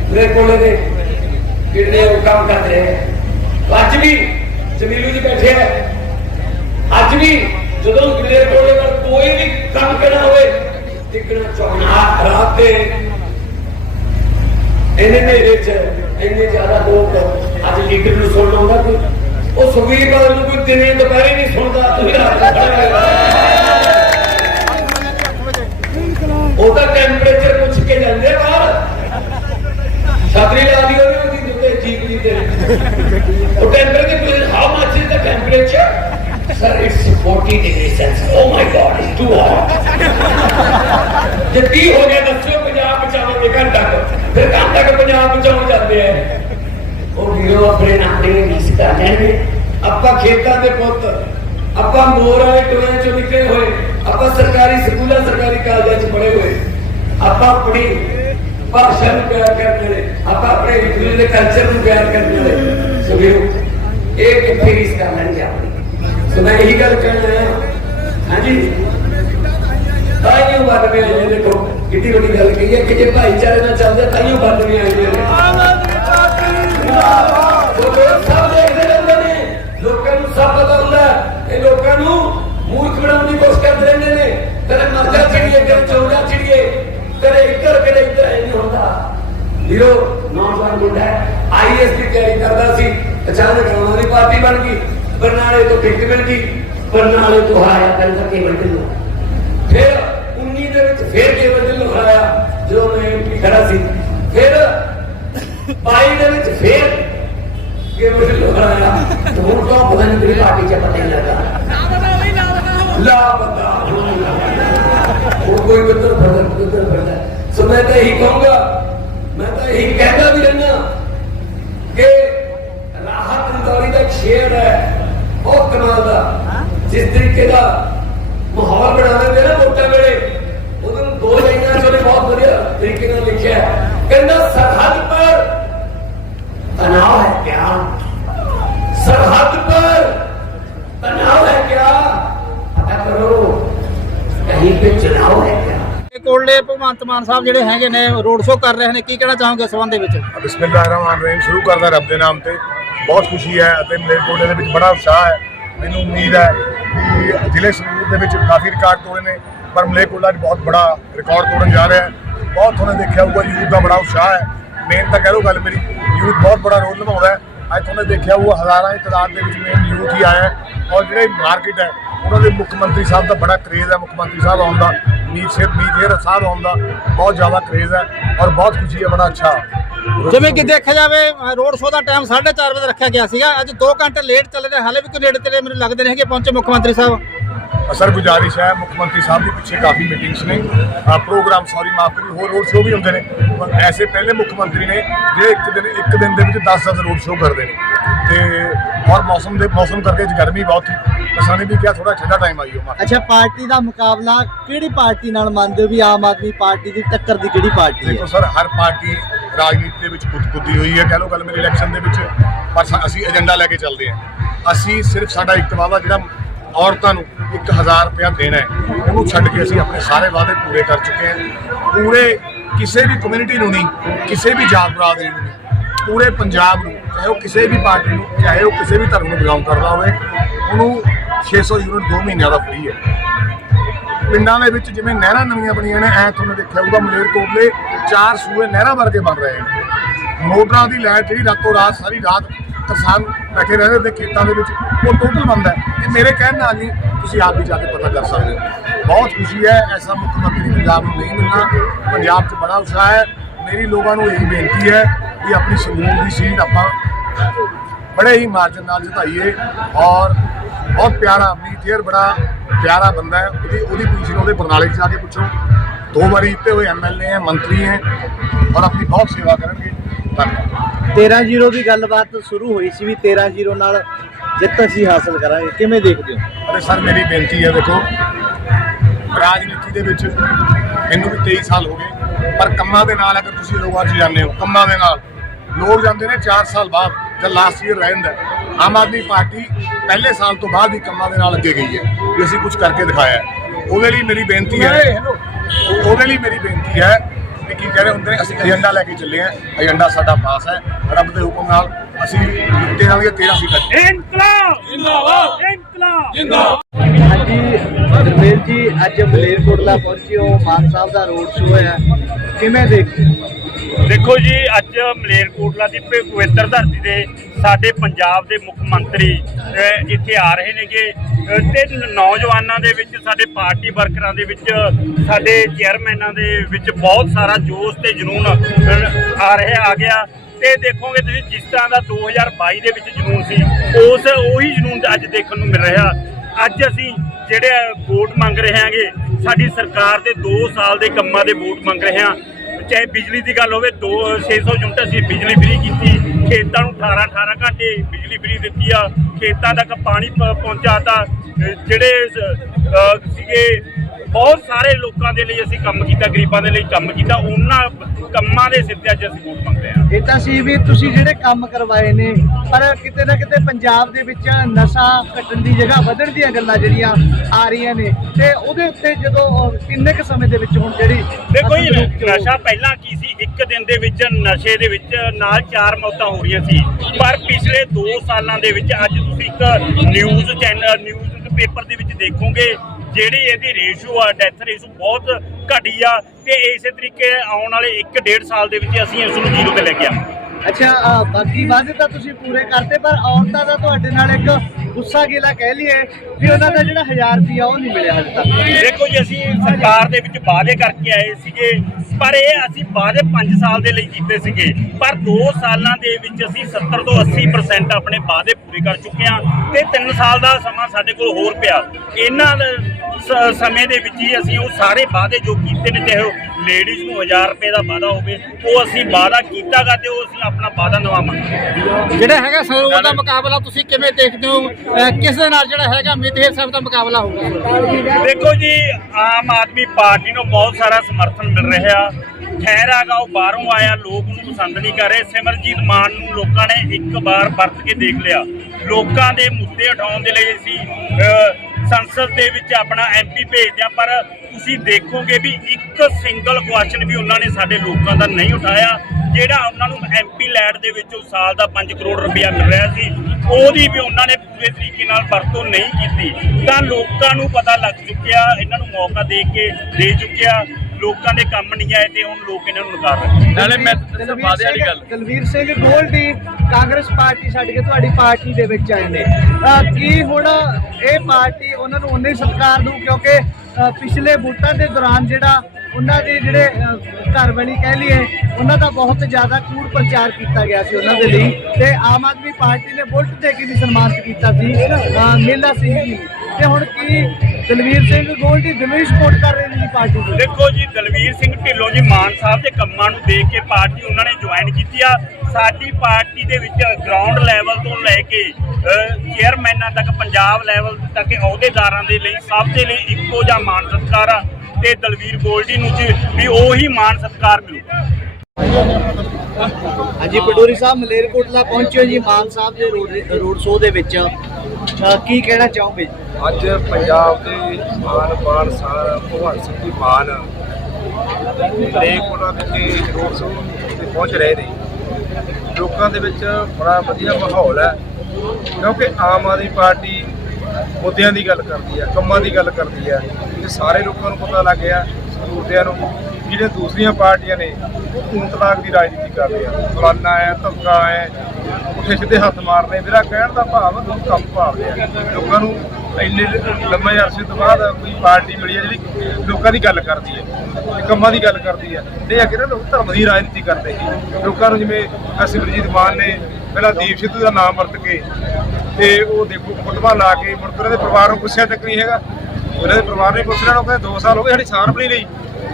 ਮੇਰੇ ਕੋਲੇ ਦੇ ਜਿਹੜੇ ਉਹ ਕੰਮ ਕਰਦੇ ਰਹੇ ਅੱਜ ਵੀ ਜਮੀਲੂ ਜੀ ਬੈਠੇ ਆ ਅੱਜ ਵੀ ਜਦੋਂ ਮੇਰੇ ਕੋਲੇ ਨਾਲ ਕੋਈ ਵੀ ਕੰਮ ਕਰਨਾ ਹੋਵੇ ਟਿਕਣਾ ਚੌਣਾ ਰਾਤ ਦੇ ਇਹਨੇ ਮੇਰੇ ਚ, ਇੰਨੇ ਜ਼ਿਆਦਾ ਲੋਕ ਅੱਜ ਲੀਡਰ ਨੂੰ ਸੁਣ ਲਾਉਂਦਾ ਕੋਈ। ਉਹ ਸੁਖਬੀਰ ਬਾਦਲ ਨੂੰ ਕੋਈ ਦਿਨੇ ਦੁਪਹਿਰੇ ਨਹੀਂ ਸੁਣਦਾ, ਤੁਸੀਂ ਰਾਤ ਨੂੰ ਖੜੇ ਹੋਏ ਹੋ। ਉਹ ਤਾਂ ਟੈਂਪਰੇਚਰ ਪੁੱਛ ਕੇ ਜਾਂਦੇ ਆ ਬਾਹਰ। ਛਤਰੀ ਲਾ ਦੀ ਉਹਨੇ ਉਹਦੀ ਜਿੱਤੇ ਜੀਪ ਦੀ ਤੇ। ਉਹ ਟੈਂਪਰੇਚਰ ਪੁੱਛ how much is the temperature sir it's 40 degree Celsius oh my God it's too hot ਜੇ 30 ਹੋ ਗਿਆ ਦੱਸੋ ਪੰਜਾਬ ਘੰਟਾ ਕੁ। ਫਿਰ ਘੰਟਾ ਤੱਕ ਪੰਜਾਬ ਬਚਾਉਣ ਜਾਂਦੇ ਆ। ਉਹ ਵੀਰੋ ਆਪਣੇ ਨਾਮੇ ਰੀਸ ਕਰ ਲੈਣਗੇ ਆਪਾਂ ਖੇਤਾਂ ਦੇ ਪੁੱਤ, ਆਪਾਂ ਮੋਰ ਵਾਲੇ ਟੋਲਿਆਂ ਚੋਂ ਨਿਕਲੇ ਹੋਏ, ਆਪਾਂ ਸਰਕਾਰੀ ਸਕੂਲਾਂ, ਸਰਕਾਰੀ ਕਾਲਜਾਂ 'ਚ ਪੜ੍ਹੇ ਹੋਏ। ਆਪਾਂ ਆਪਣੀ ਭਾਸ਼ਾ ਨੂੰ ਪਿਆਰ ਕਰਦੇ ਨੇ ਆਪਾਂ ਆਪਣੇ ਰੀਤੀ ਦੇ ਕਲਚਰ ਨੂੰ ਪਿਆਰ ਕਰਦੇ ਨੇ ਸੋ ਵੀਰੋ, ਇਹ ਕਿੱਥੇ ਰੀਸ ਕਰ ਲੈਣਗੇ ਆਪਣੀ ਸੋ ਮੈਂ ਇਹੀ ਗੱਲ ਕਹਿਣਾ ਹੈ ਹਾਂਜੀ? ਤਾਈਓ ਵੱਧ ਪਿਆ ਇਹ ਦੇਖੋ। ਕਿੱਡੀ ਵੱਡੀ ਗੱਲ ਕਹੀ ਹੈ ਕਿ ਜੇ ਭਾਈਚਾਰੇ ਨਾਲ ਚੱਲਦੇ ਤਾਈਓ ਵੱਧ ਪਿਆ ਇਹ ਉਹ ਲੋਕ ਸਭ ਦੇਖਦੇ ਰਹਿੰਦੇ ਨੇ। ਲੋਕਾਂ ਨੂੰ ਸਭ ਪਤਾ ਹੁੰਦਾ ਇਹ ਲੋਕਾਂ ਨੂੰ ਮੂਰਖ ਬਣਾਉਣ ਦੀ ਕੋਸ਼ਿਸ਼ ਕਰਦੇ ਰਹਿੰਦੇ ਨੇ। ਕਦੇ ਮਰਜਾ ਚਿੜੀਏ ਕਦੇ ਚੌੜਾ ਚਿੜੀਏ ਕਦੇ ਇੱਧਰ ਕਦੇ ਇੱਧਰ ਇਹ ਨਹੀਂ ਹੁੰਦਾ। ਵੀਰੋ, ਨੌਜਵਾਨ ਮੁੰਡਾ ਆਈਐਸ ਦੀ ਤਿਆਰੀ ਕਰਦਾ ਸੀ। ਅਚਾਨਕ ਆਮ ਆਦਮੀ ਪਾਰਟੀ ਬਣ ਗਈ। ਬਰਨਾਲੇ ਤੋਂ ਟਿਕਟ ਮਿਲ ਗਈ। ਬਰਨਾਲੇ ਤੋਂ ਆਇਆ ਪਹਿਲਾਂ ਕੇਵਲ ਢਿੱਲੋਂ। ਫਿਰ 19 ਦੇ ਵਿੱਚ ਫਿਰ ਕੇਵਲ ਢਿੱਲੋਂ ਜਦੋਂ ਮੈਂ ਖੜਾ ਸੀ। ਫਿਰ 22 ਦੇ ਵਿੱਚ ਫਿਰ ਕੇਵਲ ਢਿੱਲੋਂ ਆਇਆ। ਹੁਣ ਤਾਂ ਪਤਾ ਨਹੀਂ ਕਿਹੜੀ ਪਾਰਟੀ ਚ ਪਤਾ ਨਹੀਂ ਲੱਗਾ? ਲਾ ਬੰਦਾ ਉਹ ਕੋਈ ਕਿੱਧਰ ਫਿਰਦਾ ਕਿੱਧਰ ਫਿਰਦਾ। ਸੋ ਮੈਂ ਤਾਂ ਇਹੀ ਕਹੂੰਗਾ, ਮੈਂ ਤਾਂ ਇਹੀ ਕਹਿੰਦਾ ਵੀ ਰਹਿਣਾ ਕਿ ਰਾਹਤ ਅੰਦੌਰੀ ਦਾ ਇੱਕ ਸ਼ੇਰ ਹੈ, ਬਹੁਤ ਕਮਾਲ ਦਾ। ਜਿਸ ਤਰੀਕੇ ਦਾ ਮਾਹੌਲ ਬਣਾ ਦਿੰਦੇ ਨਾ ਵੋਟਾਂ ਵੇਲੇ ਉਹਨੂੰ ਦੋ ਲਾਈਨਾਂ ਚ ਉਹਨੇ ਬਹੁਤ ਵਧੀਆ ਤਰੀਕੇ ਨਾਲ ਲਿਖਿਆ ਕਹਿੰਦਾ ਸਰਹੱਦ ਪਰ ਤਣਾਅ ਹੈ ਕਿਆ? ਸਰਹੱਦ ਪਰ ਤਣਾਅ ਹੈ ਕਿਆ? ਪਤਾ ਕਰੋ ਕਹੀਂ ਤੇ ਚਲਾਓ ਹੈ ਕੋਲੇ ਭਗਵੰਤ ਮਾਨ ਸਾਹਿਬ ਜਿਹੜੇ ਹੈਗੇ ਨੇ ਰੋਡ ਸ਼ੋਅ ਕਰ ਰਹੇ ਨੇ ਕੀ ਕਹਿਣਾ ਚਾਹੋਗੇ ਇਸ ਸੰਬੰਧ ਦੇ ਵਿੱਚ? ਬਿਸਮਿਲ੍ਲਾਹਿਰਰਹਿਮਾਨਿਰਰਹੀਮ ਸ਼ੁਰੂ ਕਰਦਾ ਰੱਬ ਦੇ ਨਾਮ ਤੇ। ਬਹੁਤ ਖੁਸ਼ੀ ਹੈ ਅਤੇ ਮੇਰੇ ਮਲੇਰਕੋਟਲੇ ਦੇ ਵਿੱਚ ਬੜਾ ਉਤਸ਼ਾਹ ਹੈ। ਮੈਨੂੰ ਉਮੀਦ ਹੈ ਕਿ ਜ਼ਿਲ੍ਹੇ ਸੰਗਰੂਰ ਦੇ ਵਿੱਚ ਕਾਫੀ ਰਿਕਾਰਡ ਤੋੜੇ ਨੇ। ਪਰ ਮਲੇਰਕੋਟਲਾ ਬਹੁਤ ਬੜਾ ਰਿਕਾਰਡ ਤੋੜਨ ਜਾ ਰਿਹਾ ਹੈ। ਬਹੁਤ ਤੁਹਾਨੂੰ ਦੇਖਿਆ ਹੋਊਗਾ, ਯੂਥ ਦਾ ਬੜਾ ਉਤਸ਼ਾਹ ਹੈ। ਮੇਨ ਤਾਂ ਕਹਿ ਲਓ ਗੱਲ ਮੇਰੀ, ਯੂਥ ਬਹੁਤ ਬੜਾ ਰੋਲ ਨਿਭਾਉਂਦਾ ਹੈ। ਅੱਜ ਤੁਹਾਨੂੰ ਦੇਖਿਆ ਹੋਊਗਾ, ਹਜ਼ਾਰਾਂ ਦੀ ਤਾਦਾਦ ਦੇ ਵਿੱਚ ਮੇਨ ਯੂਥ ਹੀ ਆਇਆ ਔਰ ਜਿਹੜੇ ਮਾਰਕੀਟ ਹੈ, ਉਹਨਾਂ ਦੇ ਮੁੱਖ ਮੰਤਰੀ ਸਾਹਿਬ ਦਾ ਬੜਾ ਕਰੇਜ਼ ਹੈ। ਮੁੱਖ ਮੰਤਰੀ ਸਾਹਿਬ ਆਉਣ ਦਾ ਮੀਤ ਸਿਰ ਮੀਤ ਹੇਰ ਸਾਹਿਬ ਆਉਣ ਦਾ ਬਹੁਤ ਜ਼ਿਆਦਾ ਕਰੇਜ਼ ਹੈ ਔਰ ਬਹੁਤ ਖੁਸ਼ੀ ਹੈ, ਬੜਾ ਅੱਛਾ। ਜਿਵੇਂ ਕਿ ਦੇਖਿਆ ਜਾਵੇ ਰੋਡ ਸ਼ੋਅ ਦਾ ਟਾਈਮ 4:30 ਵਜੇ ਰੱਖਿਆ ਗਿਆ ਸੀਗਾ। ਅੱਜ 2 ਘੰਟੇ ਲੇਟ ਚੱਲ ਰਿਹਾ, ਹਾਲੇ ਵੀ ਕੋਈ ਨੇੜੇ ਤੇੜੇ ਮੈਨੂੰ ਲੱਗਦੇ ਨੇ ਕਿ ਪਹੁੰਚੇ ਮੁੱਖ ਮੰਤਰੀ ਸਾਹਿਬ। ਅਸਰ ਗੁਜ਼ਾਰਿਸ਼ ਹੈ ਮੁੱਖ ਮੰਤਰੀ ਸਾਹਿਬ ਦੇ ਪਿੱਛੇ ਕਾਫੀ ਮੀਟਿੰਗਸ ਨੇ। ਪ੍ਰੋਗਰਾਮ ਸੌਰੀ ਮਾਫ ਕਰੀ ਹੋਰ ਰੋਡ ਸ਼ੋਅ ਵੀ ਹੁੰਦੇ ਨੇ। ਪਰ ਐਸੇ ਪਹਿਲੇ ਮੁੱਖ ਮੰਤਰੀ ਨੇ ਜਿਹੜੇ ਇੱਕ ਦਿਨ ਇੱਕ ਦਿਨ ਦੇ ਵਿੱਚ 10-10 ਰੋਡ ਸ਼ੋਅ ਕਰਦੇ ਨੇ। ਤੇ ਔਰ ਮੌਸਮ ਦੇ ਮੌਸਮ ਕਰਕੇ ਗਰਮੀ ਬਹੁਤ ਸੀ। ਤਾਂ ਸਾਨੂੰ ਵੀ ਕਿਹਾ ਥੋੜਾ ਠੰਡਾ ਟਾਈਮ ਆਈ ਹੋ ਅੱਛਾ ਪਾਰਟੀ ਦਾ ਮੁਕਾਬਲਾ ਕਿਹੜੀ ਪਾਰਟੀ ਨਾਲ ਮੰਨਦੇ ਹੋ ਵੀ ਆਮ ਆਦਮੀ ਪਾਰਟੀ ਦੀ ਟੱਕਰ ਦੀ ਕਿਹੜੀ ਪਾਰਟੀ ਦੇਖੋ ਹੈ ਸਰ ਹਰ ਪਾਰਟੀ ਰਾਜਨੀਤੀ ਦੇ ਵਿੱਚ ਕੁੱਦੀ ਹੋਈ ਹੈ। ਕਹਿ ਲਓ ਗੱਲ ਮੇਰੀ ਇਲੈਕਸ਼ਨ ਦੇ ਵਿੱਚ। ਪਰ ਅਸੀਂ ਏਜੰਡਾ ਲੈ ਕੇ ਚੱਲਦੇ ਹਾਂ। ਅਸੀਂ ਸਿਰਫ ਸਾਡਾ ਇੱਕ ਵਾਅਦਾ ਜਿਹੜਾ ਔਰਤਾਂ ਨੂੰ 1000 ਰੁਪਇਆ ਦੇਣਾ ਹੈ। ਉਹਨੂੰ ਛੱਡ ਕੇ ਅਸੀਂ ਆਪਣੇ ਸਾਰੇ ਵਾਅਦੇ ਪੂਰੇ ਕਰ ਚੁੱਕੇ ਹਾਂ। ਪੂਰੇ ਕਿਸੇ ਵੀ ਕਮਿਊਨਿਟੀ ਨੂੰ ਨਹੀਂ, ਕਿਸੇ ਵੀ ਜਾਤ ਬਰਾਦਰੀ ਨੂੰ ਨਹੀਂ। ਪੂਰੇ ਪੰਜਾਬ ਨੂੰ, ਚਾਹੇ ਉਹ ਕਿਸੇ ਵੀ ਪਾਰਟੀ ਨੂੰ, ਚਾਹੇ ਉਹ ਕਿਸੇ ਵੀ ਧਰਮ ਨੂੰ ਬਿਲੋਂਗ ਕਰਦਾ ਹੋਵੇ, ਉਹਨੂੰ 600 ਯੂਨਿਟ 2 ਮਹੀਨਿਆਂ ਦਾ ਫ੍ਰੀ ਹੈ। ਪਿੰਡਾਂ ਦੇ ਵਿੱਚ ਜਿਵੇਂ ਨਹਿਰਾਂ ਨਵੀਆਂ ਬਣੀਆਂ ਨੇ, ਐ ਤੁਹਾਨੂੰ ਦੇਖਿਆ ਹੋਊਗਾ ਮਲੇਰਕੋਟਲੇ ਚਾਰ ਸੂਏ ਨਹਿਰਾਂ ਵਰਗੇ ਬਣ ਰਹੇ ਨੇ। ਮੋਟਰਾਂ ਦੀ ਲਾਈਟ ਜਿਹੜੀ ਰਾਤੋਂ ਰਾਤ, ਸਾਰੀ ਰਾਤ ਕਿਸਾਨ ਬੈਠੇ ਰਹਿੰਦੇ ਨੇ ਖੇਤਾਂ ਦੇ ਵਿੱਚ ਉਹ ਟੋਟਲ ਬੰਦ ਹੈ। ਇਹ ਮੇਰੇ ਕਹਿਣ ਨਾਲ ਨਹੀਂ, ਤੁਸੀਂ ਆਪ ਵੀ ਜਾ ਕੇ ਪਤਾ ਕਰ ਸਕਦੇ ਹੋ। ਬਹੁਤ ਖੁਸ਼ੀ ਹੈ, ਐਸਾ ਮੁੱਖ ਮੰਤਰੀ ਪੰਜਾਬ ਨੂੰ ਨਹੀਂ ਮਿਲਣਾ। ਪੰਜਾਬ 'ਚ ਬੜਾ ਉਤਸ਼ਾਹ ਹੈ। ਮੇਰੀ ਲੋਕਾਂ ਨੂੰ ਇਹੀ ਬੇਨਤੀ ਹੈ ਕਿ ਆਪਣੀ ਸੰਗਰੂਰ ਦੀ ਸੀਟ ਆਪਾਂ ਬੜੇ ਹੀ ਮਾਰਜਨ ਨਾਲ ਜਿਤਾਈਏ ਔਰ ਬਹੁਤ ਪਿਆਰਾ ਮੀਥੇਰ ਬੜਾ ਪਿਆਰਾ ਬੰਦਾ ਹੈ। ਉਹਦੀ ਉਹਦੀ ਪੁਜੀਸ਼ਨ ਉਹਦੇ ਬਰਨਾਲੇ 'ਚ ਜਾ ਕੇ ਪੁੱਛੋ। ਦੋ ਵਾਰੀ ਜਿੱਤੇ ਹੋਏ ਐਮਐਲਏ ਹੈ, ਮੰਤਰੀ ਹੈ ਔਰ ਆਪਣੀ ਬਹੁਤ ਸੇਵਾ ਕਰਨਗੇ। ਧੰਨਵਾਦ। 13-0 ਦੀ ਗੱਲਬਾਤ ਸ਼ੁਰੂ ਹੋਈ ਸੀ ਵੀ 13-0 ਨਾਲ ਜਿੱਤ ਅਸੀਂ ਹਾਸਲ ਕਰਾਂਗੇ। ਕਿਵੇਂ ਦੇਖਦੇ ਹੋ? ਅਤੇ ਸਰ ਮੇਰੀ ਬੇਨਤੀ ਹੈ ਦੇਖੋ ਰਾਜਨੀਤੀ ਦੇ ਵਿੱਚ ਮੈਨੂੰ ਵੀ 23 ਸਾਲ ਹੋ ਗਏ ਪਰ ਕੰਮਾਂ ਦੇ ਨਾਲ ਅਗਰ ਤੁਸੀਂ ਲੋਕਾਂ 'ਚ ਜਾਂਦੇ ਹੋ ਕੰਮਾਂ ਦੇ ਨਾਲ ਲੋਕ ਜਾਂਦੇ ਨੇ 4 ਸਾਲ ਬਾਅਦ ਜਦ ਲਾਸਟ ਈਅਰ ਰਹਿੰਦਾ ਆਮ ਆਦਮੀ ਪਾਰਟੀ ਪਹਿਲੇ ਸਾਲ ਤੋਂ ਬਾਅਦ ਹੀ ਕੰਮਾਂ ਦੇ ਨਾਲ ਅੱਗੇ ਗਈ ਹੈ ਵੀ ਅਸੀਂ ਕੁਝ ਕਰਕੇ ਦਿਖਾਇਆ ਹੈ। ਉਹਦੇ ਲਈ ਮੇਰੀ ਬੇਨਤੀ ਹੈ ਉਹ- ਉਹਦੇ ਲਈ ਮੇਰੀ ਬੇਨਤੀ ਹੈ ਕਿ ਕੀ ਕਹਿ ਰਹੇ ਹੁੰਦੇ ਨੇ ਅਸੀਂ ਏਜੰਡਾ ਲੈ ਕੇ ਚੱਲੇ ਹਾਂ ਏਜੰਡਾ ਸਾਡਾ ਪਾਸ ਹੈ ਰੱਬ ਦੇ ਹੁਕਮ ਨਾਲ ਅਸੀਂ 13 ਦੀਆਂ 13 ਸੀਟਾਂ ਹਾਂਜੀ ਦਰਵੇਲ ਜੀ ਅੱਜ ਮਲੇਰਕੋਟਲਾ ਪਹੁੰਚੇ ਹੋ ਮਾਨ ਸਾਹਿਬ ਦਾ ਰੋਡ ਸ਼ੋਅ ਹੈ। ਕਿਵੇਂ ਦੇਖਦੇ ਦੇਖੋ ਜੀ ਅੱਜ ਮਲੇਰਕੋਟਲਾ ਦੀ ਪਵਿੱਤਰ ਧਰਤੀ ਤੇ ਸਾਡੇ ਪੰਜਾਬ ਦੇ ਮੁੱਖ ਮੰਤਰੀ ਇੱਥੇ ਆ ਰਹੇ ਨੇਗੇ। ਅਹ, ਤੇ ਨੌਜਵਾਨਾਂ ਦੇ ਵਿੱਚ ਸਾਡੇ ਪਾਰਟੀ ਵਰਕਰਾਂ ਦੇ ਵਿੱਚ ਸਾਡੇ ਚੇਅਰਮੈਨਾਂ ਦੇ ਵਿੱਚ ਬਹੁਤ ਸਾਰਾ ਜੋਸ਼ ਤੇ ਜਨੂਨ ਆ ਰਿਹਾ ਆ ਗਿਆ। ਤੇ ਦੇਖੋਗੇ ਤੁਸੀਂ ਜਿਸ ਤਰ੍ਹਾਂ ਦਾ 2022 ਦੇ ਵਿੱਚ ਜਨੂਨ ਸੀ ਉਸ ਉਹੀ ਜਨੂਨ ਅੱਜ ਦੇਖਣ ਨੂੰ ਮਿਲ ਰਿਹਾ। ਅੱਜ ਅਸੀਂ ਜਿਹੜੇ ਵੋਟ ਮੰਗ ਰਹੇ ਹਾਂਗੇ ਸਾਡੀ ਸਰਕਾਰ ਦੇ 2 ਸਾਲ ਦੇ ਕੰਮਾਂ ਦੇ ਵੋਟ ਮੰਗ ਰਹੇ ਹਾਂ। ਚਾਹੇ ਬਿਜਲੀ ਦੀ ਗੱਲ ਹੋਵੇ 2 600 ਯੂਨਿਟ ਅਸੀਂ ਬਿਜਲੀ ਫ੍ਰੀ ਕੀਤੀ ਖੇਤਾਂ ਨੂੰ 18 18 ਘੰਟੇ ਬਿਜਲੀ ਫ੍ਰੀ ਦਿੱਤੀ ਆ। ਖੇਤਾਂ ਤੱਕ ਪਾਣੀ ਪ- ਪਹੁੰਚਾਤਾ। ਜਿਹੜੇ ਸੀਗੇ ਬਹੁਤ ਸਾਰੇ ਲੋਕਾਂ ਦੇ ਲਈ ਅਸੀਂ ਕੰਮ ਕੀਤਾ ਗਰੀਬਾਂ ਦੇ ਲਈ ਕੰਮ ਕੀਤਾ ਉਹਨਾਂ ਕੰਮਾਂ ਦੇ ਸਿਰ ਤੇ ਅੱਜ ਅਸੀਂ ਵੋਟ ਮੰਗਦੇ ਹਾਂ। ਇਹ ਤਾਂ ਸੀ ਵੀ ਤੁਸੀਂ ਜਿਹੜੇ ਕੰਮ ਕਰਵਾਏ ਨੇ ਪਰ ਕਿਤੇ ਨਾ ਕਿਤੇ ਪੰਜਾਬ ਦੇ ਵਿੱਚ ਨਸ਼ਾ ਘਟਣ ਦੀ ਜਗ੍ਹਾ ਵਧਣ ਦੀਆਂ ਗੱਲਾਂ ਜਿਹੜੀਆਂ ਆ ਰਹੀਆਂ ਨੇ ਤੇ ਉਹਦੇ ਉੱਤੇ ਜਦੋਂ ਕਿੰਨੇ ਕੁ ਸਮੇਂ ਦੇ ਵਿੱਚ ਹੁਣ ਜਿਹੜੀ ਦੇਖੋ ਜੀ ਨਸ਼ਾ ਪਹਿਲਾਂ ਕੀ ਸੀ? ਇੱਕ ਦਿਨ ਦੇ ਵਿੱਚ ਨਸ਼ੇ ਦੇ ਵਿੱਚ ਨਾਲ ਚਾਰ ਮੌਤਾਂ ਹੋ ਰਹੀਆਂ ਸੀ। ਪਰ ਪਿਛਲੇ 2 ਸਾਲਾਂ ਦੇ ਵਿੱਚ ਅੱਜ ਤੁਸੀਂ ਇੱਕ ਨਿਊਜ਼ ਚੈਨਲ ਨਿਊਜ਼ ਪੇਪਰ ਦੇ ਵਿੱਚ ਦੇਖੋਗੇ ਜਿਹੜੀ ਇਹਦੀ ਰੇਸ਼ੋ ਆ ਡੈਥ ਰੇਸ਼ੋ ਬਹੁਤ ਘਟੀ ਆ ਤੇ ਇਸੇ ਤਰੀਕੇ ਆਉਣ ਵਾਲੇ 1.5 ਸਾਲ ਦੇ ਵਿੱਚ ਅਸੀਂ ਇਸ ਨੂੰ ਜ਼ੀਰੋ ਤੇ ਲੈ ਕੇ ਆਵਾਂਗੇ। ਅੱਛਾ ਬਾਕੀ ਵਾਅਦੇ ਤਾਂ ਤੁਸੀਂ ਪੂਰੇ ਕਰਤੇ, ਪਰ ਔਰਤਾਂ ਦਾ ਤੁਹਾਡੇ ਨਾਲ ਇੱਕ ਗੁੱਸਾ ਗਿਲਾ ਕਹਿ ਲਈਏ ਵੀ ਉਹਨਾਂ ਦਾ ਜਿਹੜਾ 1000 ਰੁਪਿਆ ਉਹ ਨਹੀਂ ਮਿਲਿਆ ਹਜੇ ਤੱਕ। ਦੇਖੋ ਜੀ ਅਸੀਂ ਸਰਕਾਰ ਦੇ ਵਿੱਚ ਵਾਅਦੇ ਕਰਕੇ ਆਏ ਸੀਗੇ ਪਰ ਇਹ ਅਸੀਂ ਵਾਅਦੇ 5 ਸਾਲ ਦੇ ਲਈ ਕੀਤੇ ਸੀਗੇ। ਪਰ 2 ਸਾਲਾਂ ਦੇ ਵਿੱਚ ਅਸੀਂ 70 ਤੋਂ 80% ਆਪਣੇ ਵਾਅਦੇ ਪੂਰੇ ਕਰ ਚੁੱਕੇ ਹਾਂ ਤੇ 3 ਸਾਲ ਦਾ ਸਮਾਂ ਸਾਡੇ ਕੋਲ ਹੋਰ ਪਿਆ। ਇਹਨਾਂ ਸਮੇਂ ਦੇ ਵਿੱਚ ਹੀ ਅਸੀਂ ਉਹ ਸਾਰੇ ਵਾਅਦੇ ਜੋ ਕੀਤੇ ਨੇ ਚਾਹੇ ਉਹ ਲੇਡੀਜ਼ ਨੂੰ 1000 ਰੁਪਏ ਦਾ ਵਾਅਦਾ ਹੋਵੇ ਉਹ ਅਸੀਂ ਵਾਅਦਾ ਕੀਤਾਗਾ ਤੇ ਉਹ ਅਸੀਂ ਆਪਣਾ ਵਾਅਦਾ ਨਵਾਂ ਮੰਗਾਂਗੇ ਜਿਹੜਾ ਹੈਗਾ ਸਰੋਵਰ ਦਾ ਮੁਕਾਬਲਾ ਤੁਸੀਂ ਕਿਵੇਂ ਦੇਖਦੇ ਹੋ? ਕਿਸ ਦੇ ਨਾਲ ਜਿਹੜਾ ਹੈਗਾ ਮਿਤੇਰ ਸਾਹਿਬ ਦਾ ਮੁਕਾਬਲਾ ਹੋਊਗਾ। ਦੇਖੋ ਜੀ, ਆਮ ਆਦਮੀ ਪਾਰਟੀ ਨੂੰ ਬਹੁਤ ਸਾਰਾ ਸਮਰਥਨ ਮਿਲ ਰਿਹਾ। ਠਹਿਰਾਗਾ ਉਹ ਬਾਹਰੋਂ ਆਇਆ, ਲੋਕ ਉਹਨੂੰ ਪਸੰਦ ਨਹੀਂ ਕਰ ਰਹੇ। ਸਿਮਰਜੀਤ ਮਾਨ ਨੂੰ ਲੋਕਾਂ ਨੇ ਇੱਕ ਵਾਰ ਵਰਤ ਕੇ ਦੇਖ ਲਿਆ। ਲੋਕਾਂ ਦੇ ਮੁੱਦੇ ਉਠਾਉਣ ਦੇ ਲਈ ਅਸੀਂ ਸੰਸਦ ਦੇ ਵਿੱਚ ਆਪਣਾ ਐਮਪੀ ਭੇਜਦੇ ਹਾਂ, ਪਰ ਤੁਸੀਂ ਦੇਖੋਗੇ ਵੀ ਇੱਕ ਸਿੰਗਲ ਕੁਐਸਚਨ ਵੀ ਉਹਨਾਂ ਨੇ ਸਾਡੇ ਲੋਕਾਂ ਦਾ ਨਹੀਂ ਉਠਾਇਆ, ਜਿਹੜਾ ਉਹਨਾਂ ਨੂੰ ਐਮਪੀ ਲੈਟ ਦੇ ਵਿੱਚ ਵਿੱਚੋਂ ਸਾਲ ਦਾ 5 ਕਰੋੜ ਰੁਪਇਆ ਮਿਲ ਰਿਹਾ ਸੀ। ਉਹਦੀ ਵੀ ਉਹਨਾਂ ਨੇ ਪੂਰੇ ਤਰੀਕੇ ਨਾਲ ਵਰਤੋਂ ਨਹੀਂ ਕੀਤੀ। ਤਾਂ ਲੋਕਾਂ ਨੂੰ ਪਤਾ ਲੱਗ ਚੁੱਕਿਆ ਇਹਨਾਂ ਨੂੰ ਮੌਕਾ ਦੇ ਕੇ ਦੇ ਚੁੱਕਿਆ। ਲੋਕਾਂ ਦੇ ਕੰਮ ਨਹੀਂ ਆਏ ਤੇ ਹੁਣ ਲੋਕ ਇਹਨਾਂ ਨੂੰ ਨਕਾਰ ਰਹੇ। ਨਾਲੇ ਮੈਂ ਵਾਅਦੇ ਵਾਲੀ ਗੱਲ। ਦਲਵੀਰ ਸਿੰਘ ਗੋਲਡੀ ਕਾਂਗਰਸ ਪਾਰਟੀ ਛੱਡ ਕੇ ਤੁਹਾਡੀ ਪਾਰਟੀ ਦੇ ਵਿੱਚ ਆਏ ਨੇ। ਅਹ ਕੀ ਹੁਣ ਇਹ ਪਾਰਟੀ ਉਹਨਾਂ ਨੂੰ ਉਨੇ ਹੀ ਸਤਿਕਾਰ ਦੂ ਕਿਉਂਕਿ ਪਿਛਲੇ ਵੋਟਾਂ ਦੇ ਦੌਰਾਨ ਜਿਹੜਾ ਉਹਨਾਂ ਦੇ ਜਿਹੜੇ, ਅਹ ਘਰ ਵਾਲੀ ਕਹਿ ਲਈਏ, ਉਹਨਾਂ ਦਾ ਬਹੁਤ ਜ਼ਿਆਦਾ ਕੂੜ ਪ੍ਰਚਾਰ ਕੀਤਾ ਗਿਆ ਸੀ ਉਹਨਾਂ ਦੇ ਲਈ। ਤੇ ਆਮ ਆਦਮੀ ਪਾਰਟੀ ਨੇ ਬੁਲਟ ਦੇ ਕੇ ਵੀ ਸਨਮਾਨਿਤ ਕੀਤਾ ਸੀ? ਮੇਲਾ ਸਿੰਘ ਜੀ। ਤੇ ਹੁਣ ਕੀ ਦਲਵੀਰ ਸਿੰਘ ਗੋਲਡੀ ਦਿਲੋਂ ਸਪੋਰਟ ਕਰ ਰਹੇ ਨੇ ਪਾਰਟੀ ਨੂੰ ਦੇਖੋ ਜੀ, ਦਲਵੀਰ ਸਿੰਘ ਢਿੱਲੋਂ ਜੀ ਮਾਨ ਸਾਹਿਬ ਦੇ ਕੰਮਾਂ ਨੂੰ ਦੇਖ ਕੇ ਪਾਰਟੀ ਉਹਨਾਂ ਨੇ ਜੁਆਇਨ ਕੀਤੀ ਆ। ਸਾਡੀ ਪਾਰਟੀ ਦੇ ਵਿੱਚ ਗਰਾਊਂਡ ਲੈਵਲ ਤੋਂ ਲੈ ਕੇ ਚੇਅਰਮੈਨਾਂ ਤੱਕ, ਪੰਜਾਬ ਲੈਵਲ ਤੱਕ, ਅਹੁਦੇਦਾਰਾਂ ਦੇ ਲਈ ਸਭ ਦੇ ਲਈ ਇੱਕੋ ਜਿਹਾ ਮਾਨ ਸਤਿਕਾਰ ਆ। ਤੇ ਦਲਵੀਰ ਗੋਲਡੀ ਨੂੰ ਵੀ ਉਹੀ ਮਾਨ ਸਤਿਕਾਰ ਮਿਲੂ। ਹਾਂਜੀ ਪਟੋਰੀ ਸਾਹਿਬ ਮਲੇਰਕੋਟਲਾ ਪਹੁੰਚਿਓ ਜੀ ਮਾਨ ਸਾਹਿਬ ਦੇ ਰੋਡ ਰੋਡ ਸ਼ੋਅ ਦੇ ਵਿੱਚ। ਕੀ ਕਹਿਣਾ ਚਾਹੋਗੇ? ਅੱਜ ਪੰਜਾਬ ਦੇ ਮਾਨ ਮਾਨ ਸਾਰ ਭਗਵੰਤ ਸਿੰਘ ਜੀ ਮਾਨ ਬਲੇਕੋਟਾ ਵਿਖੇ ਰੋਡ ਸ਼ੋਅ ਤੇ ਪਹੁੰਚ ਰਹੇ ਨੇ। ਲੋਕਾਂ ਦੇ ਵਿੱਚ ਬੜਾ ਵਧੀਆ ਮਾਹੌਲ ਹੈ ਕਿਉਂਕਿ ਆਮ ਆਦਮੀ ਪਾਰਟੀ ਮੁੱਦਿਆਂ ਦੀ ਗੱਲ ਕਰਦੀ ਹੈ ਕੰਮਾਂ ਦੀ ਗੱਲ ਕਰਦੀ ਹੈ। ਸਾਰੇ ਲੋਕਾਂ ਨੂੰ ਪਤਾ ਲੱਗ ਗਿਆ ਮੁੱਦਿਆਂ ਨੂੰ, ਜਿਹੜੇ ਦੂਸਰੀਆਂ ਪਾਰਟੀਆਂ ਨੇ, ਉਹ ਤੂੰ ਤਲਾਕ ਦੀ ਰਾਜਨੀਤੀ ਕਰਦੇ ਆ। ਫਲਾਨਾ ਹੈ, ਧਮਕਾ ਹੈ, ਉੱਥੇ ਸਿੱਧੇ ਹੱਥ ਮਾਰਨੇ ਮੇਰਾ ਕਹਿਣ ਦਾ ਭਾਵ ਹੈ ਲੋਕ ਕੰਮ ਭਾਲਦੇ ਆ। ਲੋਕਾਂ ਨੂੰ ਇੰਨੇ ਲੰਮੇ ਅਰਸੇ ਤੋਂ ਬਾਅਦ ਕੋਈ ਪਾਰਟੀ ਮਿਲੀ ਹੈ ਜਿਹੜੀ ਲੋਕਾਂ ਦੀ ਗੱਲ ਕਰਦੀ ਹੈ ਕੰਮਾਂ ਦੀ ਗੱਲ ਕਰਦੀ ਹੈ ਤੇ ਅੱਗੇ ਨਾ ਲੋਕ ਧਰਮ ਦੀ ਰਾਜਨੀਤੀ ਕਰਦੇ ਸੀ। ਲੋਕਾਂ ਨੂੰ ਜਿਵੇਂ ਸਿਮਰਜੀਤ ਮਾਨ ਨੇ ਪਹਿਲਾਂ ਦੀਪ ਸਿੱਧੂ ਦਾ ਨਾਮ ਵਰਤ ਕੇ, ਤੇ ਉਹ ਦੇਖੋ ਫੁੱਟਬਾਲ ਲਾ ਕੇ ਮੁੜ ਕੇ ਦੇ ਪਰਿਵਾਰ ਨੂੰ ਪੁੱਛਿਆ ਤੱਕ ਨਹੀਂ ਹੈਗਾ। ਉਹਨਾਂ ਦੇ ਪਰਿਵਾਰ ਨੇ ਪੁੱਛ ਲੈਣਾ ਉਹ ਕਹਿੰਦੇ 2 ਸਾਲ ਹੋ ਗਏ ਸਾਡੀ ਸਾਰ ਵੀ ਨਹੀਂ ਲਈ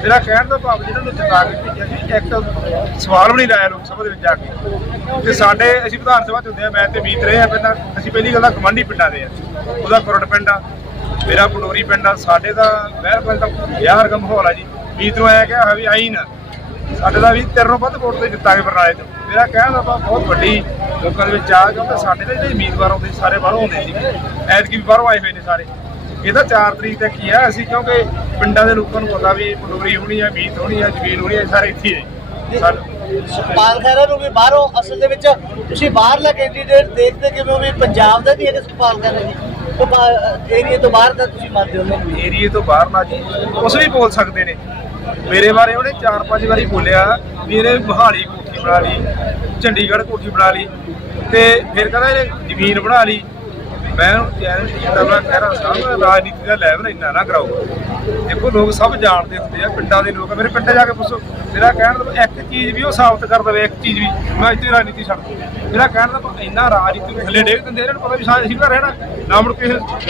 ਮੇਰਾ ਕਹਿਣ ਦਾ ਭਾਵ ਜਿਹਨਾਂ ਨੂੰ ਜਿਤਾ ਕੇ ਭੇਜਿਆ ਸੀ ਇੱਕ ਸਵਾਲ ਵੀ ਨਹੀਂ ਲਾਇਆ ਲੋਕ ਸਭਾ ਦੇ ਵਿੱਚ ਜਾ ਕੇ। ਤੇ ਸਾਡੇ ਅਸੀਂ ਵਿਧਾਨ ਸਭਾ ਚ ਹੁੰਦੇ ਆ ਮੈਂ ਤੇ ਮੀਤ ਰਹੇ ਆ ਪਹਿਲਾਂ ਅਸੀਂ ਪਹਿਲੀ ਗੱਲ ਤਾਂ ਗਵਾਂਢੀ ਪਿੰਡਾਂ ਦੇ ਆ। ਉਹਦਾ ਕੁਰੜ ਪਿੰਡ ਆ ਮੇਰਾ ਪੰਡੋਰੀ ਪਿੰਡ ਆ ਸਾਡੇ ਦਾ ਮਹਿਰਪੁਰ ਦਾ ਵਿਆਹ ਵਰਗਾ ਮਾਹੌਲ ਆ ਜੀ। ਮੀਤ ਨੂੰ ਆਇਆ ਕਿ ਵੀ ਆਈ ਨਾ ਸਾਡੇ ਦਾ ਵੀ ਤੇਰੇ ਵੱਧ ਵੋਟ ਤੇ ਜਿੱਤਾਂਗੇ ਬਰਨਾਲੇ ਤੋਂ। ਮੇਰਾ ਕਹਿਣ ਦਾ ਭਾਵ ਬਹੁਤ ਵੱਡੀ ਲੋਕਾਂ ਦੇ ਵਿੱਚ ਆ ਕਿਉਂਕਿ ਸਾਡੇ ਦੇ ਜਿਹੜੇ ਉਮੀਦਵਾਰ ਆਉਂਦੇ ਸੀ, ਸਾਰੇ ਬਾਹਰੋਂ ਆਉਂਦੇ ਸੀ। ਐਤਕੀ ਵੀ ਬਾਹਰੋਂ ਆਏ ਹੋਏ ਨੇ ਸਾਰੇ। ਇਹ ਤਾਂ 4 ਤਰੀਕ ਤੱਕ ਹੀ ਆ। ਅਸੀਂ ਕਿਉਂਕਿ ਪਿੰਡਾਂ ਦੇ ਲੋਕਾਂ ਨੂੰ ਪਤਾ ਵੀ ਪਟੋਰੀ ਹੋਣੀ ਆ ਮੀਤ ਹੋਣੀ ਆ ਜਮੀਨ ਹੋਣੀ ਆ ਸਾਰੇ ਇੱਥੇ ਹੀ ਸੁਖਪਾਲ ਖਹਿਰਾ ਨੂੰ ਵੀ ਬਾਹਰੋਂ ਅਸਲ ਦੇ ਵਿੱਚ ਤੁਸੀਂ ਬਾਹਰਲਾ ਕੈਂਡੀਡੇਟ ਦੇਖਦੇ ਕਿਵੇਂ ਵੀ ਪੰਜਾਬ ਦਾ ਨਹੀਂ ਹੈਗਾ ਸੁਖਪਾਲ ਖਹਿਰਾ ਜੀ? ਉਹ ਏਰੀਆ ਤੋਂ ਬਾਹਰ ਦਾ ਤੁਸੀਂ ਮੰਨਦੇ ਹੋ ਏਰੀਏ ਤੋਂ ਬਾਹਰ ਨਾ ਜੀ ਕੁਛ ਵੀ ਬੋਲ ਸਕਦੇ ਨੇ। ਮੇਰੇ ਬਾਰੇ ਉਹਨੇ ਚਾਰ ਪੰਜ ਵਾਰੀ ਬੋਲਿਆ ਵੀ ਇਹਨੇ ਮੋਹਾਲੀ ਕੋਠੀ ਬਣਾ ਲਈ ਚੰਡੀਗੜ੍ਹ ਕੋਠੀ ਬਣਾ ਲਈ ਤੇ ਫਿਰ ਕਹਿੰਦਾ ਇਹ ਜ਼ਮੀਨ ਬਣਾ ਲਈ। ਮੈਂ ਚੈਲੰਜ ਕੀਤਾ ਮੈਂ ਕਹਿ ਰਿਹਾ ਸਾਹਿਬ ਰਾਜਨੀਤੀ ਦਾ ਲੈਵਲ ਇੰਨਾ ਨਾ ਕਰਾਓ। ਦੇਖੋ ਲੋਕ ਸਭ ਜਾਣਦੇ ਹੁੰਦੇ ਆ, ਪਿੰਡਾਂ ਦੇ ਲੋਕ ਮੇਰੇ ਪਿੰਡੇ ਜਾ ਕੇ ਪੁੱਛੋ। ਮੇਰਾ ਕਹਿਣ ਦਾ ਇੱਕ ਚੀਜ਼ ਵੀ ਉਹ ਸਾਬਤ ਕਰ ਦੇਵੇ, ਇੱਕ ਚੀਜ਼ ਵੀ। ਮੈਂ ਇੱਥੇ ਰਾਜਨੀਤੀ ਛੱਡ ਦੂੰ ਮੇਰਾ ਕਹਿਣ ਦਾ ਇੰਨਾ ਰਾਜਨੀਤੀ ਨੂੰ ਥੱਲੇ ਡੇਗ ਦਿੰਦੇ ਇਹਨਾਂ ਨੂੰ ਪਤਾ ਵੀ ਸਾਰੇ ਅਸੀਂ ਤਾਂ ਰਹਿਣਾ, ਨਾ ਮੁੜ ਕੇ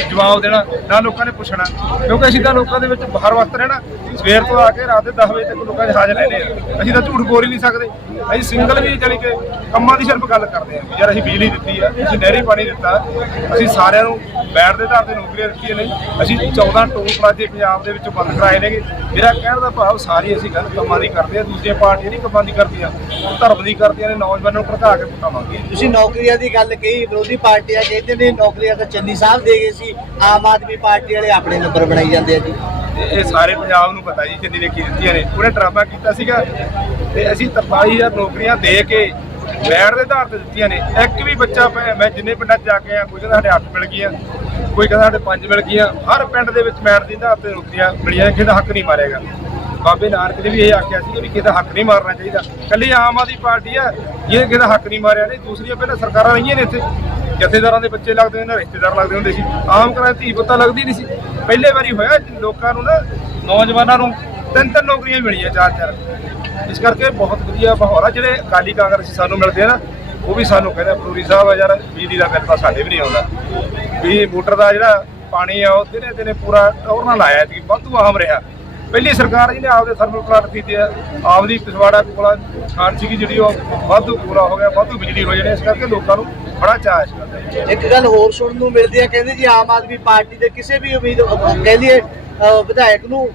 ਜਵਾਬ ਦੇਣਾ, ਨਾ ਲੋਕਾਂ ਨੇ ਪੁੱਛਣਾ। ਕਿਉਂਕਿ ਅਸੀਂ ਤਾਂ ਲੋਕਾਂ ਦੇ ਵਿੱਚ ਬਾਹਰ ਵਕਤ ਰਹਿਣਾ, ਸਵੇਰ ਤੋਂ ਆ ਕੇ ਰਾਤ ਦੇ 10 ਵਜੇ ਤੱਕ ਲੋਕਾਂ ਦੇ ਹਾਜ਼ਰ ਰਹਿੰਦੇ ਆ। ਅਸੀਂ ਤਾਂ ਝੂਠ ਬੋਲ ਹੀ ਨਹੀਂ ਸਕਦੇ। ਅਸੀਂ ਸਿੰਗਲ ਵੀ ਜਾਣੀ ਕਿ ਕੰਮਾਂ ਦੀ ਸਿਰਫ ਗੱਲ ਕਰਦੇ ਆ, ਵੀ ਯਾਰ ਅਸੀਂ ਬਿਜਲੀ ਦਿੱਤੀ ਆ, ਅਸੀਂ ਨਹਿਰੀ ਪਾਣੀ ਦਿੱਤਾ, ਅਸੀਂ ਸਾਰਿਆਂ ਨੂੰ ਬੈਠ ਦੇ ਆਧਾਰ ਤੇ ਨੌਕਰੀਆਂ ਦਿੱਤੀਆਂ ਨੇ ਅਸੀਂ 14 ਟੋਲ ਪਲਾਜ਼ੇ ਪੰਜਾਬ ਦੇ ਵਿੱਚ ਬੰਦ ਕਰਾਏ ਨੇਗੇ। ਮੇਰਾ ਕਹਿਣ ਦਾ ਭਾਵ ਸਾਰੀ ਅਸੀਂ ਗੱਲ ਕੰਮਾਂ ਕਰਦੇ ਆ ਦੂਜੀਆਂ ਪਾਰਟੀਆਂ ਨਹੀਂ ਕੰਮਾਂ ਦੀ ਕਰਦੀਆਂ ਧਰਮ ਦੀ ਕਰਦੀਆਂ ਨੇ ਨੌਜਵਾਨਾਂ ਨੂੰ ਭੜਕਾ ਕੇ ਮੰਗਦੀਆਂ ਤੁਸੀਂ ਨੌਕਰੀਆਂ ਦੀ ਗੱਲ ਕਹੀ ਵਿਰੋਧੀ ਪਾਰਟੀਆਂ ਕਹਿੰਦੇ ਨੇ ਨੌਕਰੀਆਂ ਤਾਂ ਚੰਨੀ ਸਾਹਿਬ ਦੇ ਗਏ ਸੀ ਆਮ ਆਦਮੀ ਪਾਰਟੀ ਵਾਲੇ ਆਪਣੇ ਨੰਬਰ ਬਣਾਈ ਜਾਂਦੇ ਆ ਜੀ। ਇਹ ਸਾਰੇ ਪੰਜਾਬ ਨੂੰ ਪਤਾ ਜੀ ਜਿੰਨੀ ਨੇ ਕੀ ਦਿੱਤੀਆਂ ਨੇ। ਉਹਨੇ ਡਰਾਮਾ ਕੀਤਾ ਸੀਗਾ ਤੇ ਅਸੀਂ 43000 ਨੌਕਰੀਆਂ ਦੇ ਕੇ ਮੈਰ ਦੇ ਆਧਾਰ ਤੇ ਦਿੱਤੀਆਂ ਨੇ। ਇੱਕ ਵੀ ਬੱਚਾ ਮੈਂ ਜਿੰਨੇ ਪਿੰਡਾਂ 'ਚ ਜਾ ਕੇ ਆ ਕੋਈ ਕਹਿੰਦਾ ਸਾਡੇ 8 ਮਿਲ ਗਈਆਂ, ਕੋਈ ਕਹਿੰਦਾ ਸਾਡੇ 5 ਮਿਲ ਗਈਆਂ। ਹਰ ਪਿੰਡ ਦੇ ਵਿੱਚ ਮੈਰ ਦੇ ਆਧਾਰ ਤੇ ਨੌਕਰੀਆਂ ਮਿਲੀਆਂ, ਕਿਸੇ ਦਾ ਹੱਕ ਨਹੀਂ ਮਾਰੇਗਾ। ਬਾਬੇ ਨਾਨਕ ਨੇ ਵੀ ਇਹ ਆਖਿਆ ਸੀ ਵੀ ਕਿਸੇ ਦਾ ਹੱਕ ਨਹੀਂ ਮਾਰਨਾ ਚਾਹੀਦਾ। ਕੱਲੀ ਆਮ ਆਦਮੀ ਪਾਰਟੀ ਆ ਇਹ ਕਿਸੇ ਦਾ ਹੱਕ ਨਹੀਂ ਮਾਰਿਆ ਨਹੀਂ ਦੂਸਰੀਆਂ ਪਹਿਲਾਂ ਸਰਕਾਰਾਂ ਰਹੀਆਂ ਨੇ ਇੱਥੇ। ਜਥੇਦਾਰਾਂ ਦੇ ਬੱਚੇ ਲੱਗਦੇ ਨੇ ਰਿਸ਼ਤੇਦਾਰ ਲੱਗਦੇ ਹੁੰਦੇ ਸੀ। ਆਮ ਘਰਾਂ 'ਚ ਧੀ ਪੁੱਤਾਂ ਲੱਗਦੀ ਨਹੀਂ ਸੀ। ਪਹਿਲੇ ਵਾਰੀ ਹੋਇਆ, ਲੋਕਾਂ ਨੂੰ ਨਾ, ਨੌਜਵਾਨਾਂ ਨੂੰ ਤਿੰਨ ਤਿੰਨ ਨੌਕਰੀਆਂ ਮਿਲੀਆਂ ਚਾਰ ਚਾਰ। ਇਸ ਕਰਕੇ ਬਹੁਤ ਵਧੀਆ ਮਾਹੌਲ ਆ। ਜਿਹੜੇ ਅਕਾਲੀ ਕਾਂਗਰਸੀ ਸਾਨੂੰ ਮਿਲਦੇ ਆ ਨਾ, ਉਹ ਵੀ ਸਾਨੂੰ ਕਹਿੰਦੇ ਫਰੂਰੀ ਸਾਹਿਬ ਆ ਯਾਰ, ਬਿਜਲੀ ਦਾ ਬਿੱਲ ਤਾਂ ਸਾਡੇ ਵੀ ਨਹੀਂ ਆਉਂਦਾ। ਵੀ ਮੋਟਰ ਦਾ ਜਿਹੜਾ ਪਾਣੀ ਆ, ਉਹ ਦਿਨੇ ਦਿਨੇ ਪੂਰਾ ਟੌਰ ਨਾਲ ਆਇਆ ਸੀ, ਵਾਧੂ ਆਮ ਰਿਹਾ। ਪਹਿਲੀ ਸਰਕਾਰ ਜਿਹਨੇ ਆਪਦੇ ਥਰਮਲ ਪਲਾਂਟ ਕੀਤੇ ਆ, ਆਪਦੀ ਪਿਛਵਾੜਾ ਕੋਲਾ ਖਾਨ ਸੀਗੀ ਜਿਹੜੀ, ਉਹ ਵਾਧੂ ਪੂਰਾ ਹੋ ਗਿਆ, ਵਾਧੂ ਬਿਜਲੀ ਹੋ ਜਾਣੀ ਇਸ ਕਰਕੇ ਲੋਕਾਂ ਨੂੰ ਬੜਾ ਚਾਅ ਇਸ ਗੱਲ ਇੱਕ ਗੱਲ ਹੋਰ ਸੁਣਨ ਨੂੰ ਮਿਲਦੀ ਹੈ ਕਹਿੰਦੇ ਜੀ ਆਮ ਆਦਮੀ ਪਾਰਟੀ ਦੇ ਕਿਸੇ ਵੀ ਉਮੀਦ ਕਹਿ ਲਈਏ ਵਿਧਾਇਕ ਨੂੰ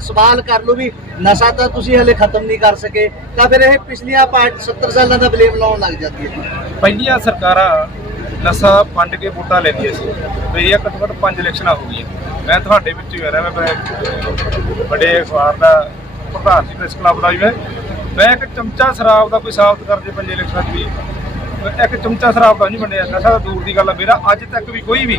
ਸਵਾਲ ਕਰ ਲਓ ਵੀ ਨਸ਼ਾ ਤਾਂ ਤੁਸੀਂ ਹਲੇ ਖਤਮ ਨਹੀਂ ਕਰ ਸਕੇ, ਤਾਂ ਫਿਰ ਇਹ ਪਿਛਲੀਆਂ ਪਾਰਟੀ 70 ਸਾਲਾਂ ਦਾ ਬਲੇਮ ਲਾਉਣ ਲੱਗ ਜਾਂਦੀ ਹੈ ਪਹਿਲੀਆਂ ਸਰਕਾਰਾਂ ਨਸ਼ਾ ਵੰਡ ਕੇ ਵੋਟਾਂ ਲੈਂਦੀਆਂ ਸੀ ਮੇਰੀਆਂ ਘੱਟੋ ਘੱਟ ਪੰਜ ਇਲੈਕਸ਼ਨਾਂ ਹੋ ਗਈਆਂ। ਮੈਂ ਤੁਹਾਡੇ ਵਿੱਚ ਹੀ ਹੋਇਆ ਮੈਂ ਬੜੇ- ਵੱਡੇ ਅਖਬਾਰ ਦਾ ਪ੍ਰਧਾਨ ਸੀ ਪ੍ਰੈਸ ਕਲੱਬ ਦਾ ਵੀ ਮੈਂ। ਮੈਂ ਇੱਕ ਚਮਚਾ ਸ਼ਰਾਬ ਦਾ ਕੋਈ ਸਾਬਤ ਕਰ ਦੇ ਪੰਜ ਇਲੈਕਸ਼ਨਾਂ 'ਚ ਵੀ। ਇੱਕ ਚਮਚਾ ਸ਼ਰਾਬ ਦਾ ਨਹੀਂ ਵੰਡਿਆ ਨਸ਼ਾ ਤਾਂ ਦੂਰ ਦੀ ਗੱਲ ਆ ਮੇਰਾ, ਅੱਜ ਤੱਕ ਵੀ ਕੋਈ ਵੀ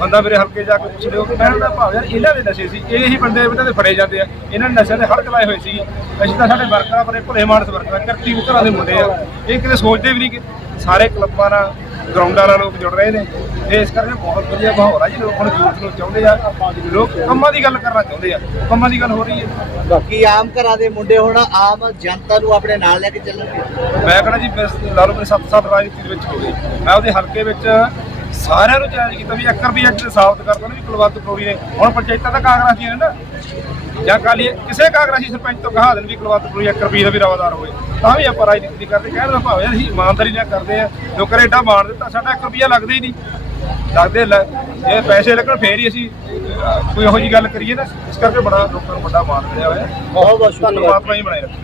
ਬੰਦਾ ਮੇਰੇ ਹਲਕੇ ਜਾ ਕੇ ਪੁੱਛ ਲਿਓ ਕਿ ਕਹਿਣ ਦਾ ਭਾਵ ਯਾਰ ਇਹਨਾਂ ਦੇ ਨਸ਼ੇ ਸੀ, ਇਹ ਹੀ ਬੰਦੇ ਇਹਨਾਂ ਦੇ ਫੜੇ ਜਾਂਦੇ ਆ, ਇਹਨਾਂ ਨੇ ਨਸ਼ੇ ਦੇ ਹੜਕ ਲਾਏ ਹੋਏ ਸੀ ਅਸੀਂ ਤਾਂ ਸਾਡੇ ਵਰਕਰਾਂ ਬਰੇ ਭਲੇ ਮਾਨਸ ਵਰਕਰਾਂ, ਕਰਤੀ ਘਰਾਂ ਦੇ ਮੁੰਡੇ ਆ, ਇਹ ਕਿਤੇ ਸੋਚਦੇ ਵੀ ਨਹੀਂ ਕਿ ਸਾਰੇ ਕਲੱਬਾਂ ਨਾਲ ਗਰਾਊਂਡਾਂ ਨਾਲ ਲੋਕ ਜੁੜ ਰਹੇ ਨੇ। ਤੇ ਇਸ ਕਰਕੇ ਬਹੁਤ ਵਧੀਆ ਮਾਹੌਲ ਆ ਜੀ। ਲੋਕ ਹੁਣ ਯੂਥ ਨੂੰ ਚਾਹੁੰਦੇ ਆ। ਲੋਕ ਕੰਮਾਂ ਦੀ ਗੱਲ ਕਰਨਾ ਚਾਹੁੰਦੇ ਆ। ਕੰਮਾਂ ਦੀ ਗੱਲ ਹੋ ਰਹੀ ਹੈ। ਬਾਕੀ ਆਮ ਘਰਾਂ ਦੇ ਮੁੰਡੇ ਹੁਣ ਆਮ ਜਨਤਾ ਨੂੰ ਆਪਣੇ ਨਾਲ ਲੈ ਕੇ ਚੱਲਣਗੇ। ਮੈਂ ਕਹਿੰਦਾ ਜੀ ਲਾ ਲਓ ਮੇਰੇ 7 ਸਾਲ ਰਾਜਨੀਤੀ ਦੇ ਵਿੱਚ ਹੋ ਗਏ। ਮੈਂ ਉਹਦੇ ਹਲਕੇ ਵਿੱਚ ਸਾਰਿਆਂ ਨੂੰ ਚੈਲੰਜ ਕੀਤਾ ਵੀ 1 ਰੁਪਈਆ ਚ ਸਾਬਤ ਕਰ ਦੋ ਨਾ ਵੀ ਕੁਲਵੰਤ ਪ੍ਰੋਰੀ ਨੇ। ਹੁਣ ਪੰਚਾਇਤਾਂ ਤਾਂ ਕਾਂਗਰਸੀਆਂ ਨੇ ਨਾ। ਜਾਂ ਕਾਲੀ ਕਿਸੇ ਕਾਂਗਰਸੀ ਸਰਪੰਚ ਤੋਂ ਕਹਾ ਦੇਣ ਵੀ ਕੁਲਵੰਤ ਪ੍ਰੋਰੀ 1 ਰੁਪਈਏ ਦਾ ਵੀ ਰਵਾਦਾਰ ਹੋਵੇ ਤਾਂ ਵੀ ਆਪਾਂ ਰਾਜਨੀਤੀ ਨਹੀਂ ਕਰਦੇ ਕਹਿਣ ਦਾ ਭਾਵ ਹੈ ਅਸੀਂ ਇਮਾਨਦਾਰੀ ਨਾਲ ਕਰਦੇ ਆ ਲੋਕਾਂ ਨੇ ਏਡਾ ਮਾਰ ਦਿੱਤਾ ਸਾਡਾ 1 ਰੁਪਈਆ ਲੱਗਦਾ ਹੀ ਨਹੀਂ। ਲੱਗਦੇ ਜੇ ਪੈਸੇ ਲੱਗਣ ਫੇਰ ਹੀ ਅਸੀਂ ਕੋਈ ਇਹੋ ਜੀ ਗੱਲ ਕਰੀਏ ਨਾ ਇਸ ਕਰਕੇ ਬੜਾ ਲੋਕਾਂ ਨੂੰ ਵੱਡਾ ਮਾਰ ਮਿਲਿਆ ਹੋਇਆ। ਬਹੁਤ ਬਹੁਤ ਧੰਨਵਾਦ ਬਣਾਏ ਰੱਖੇ।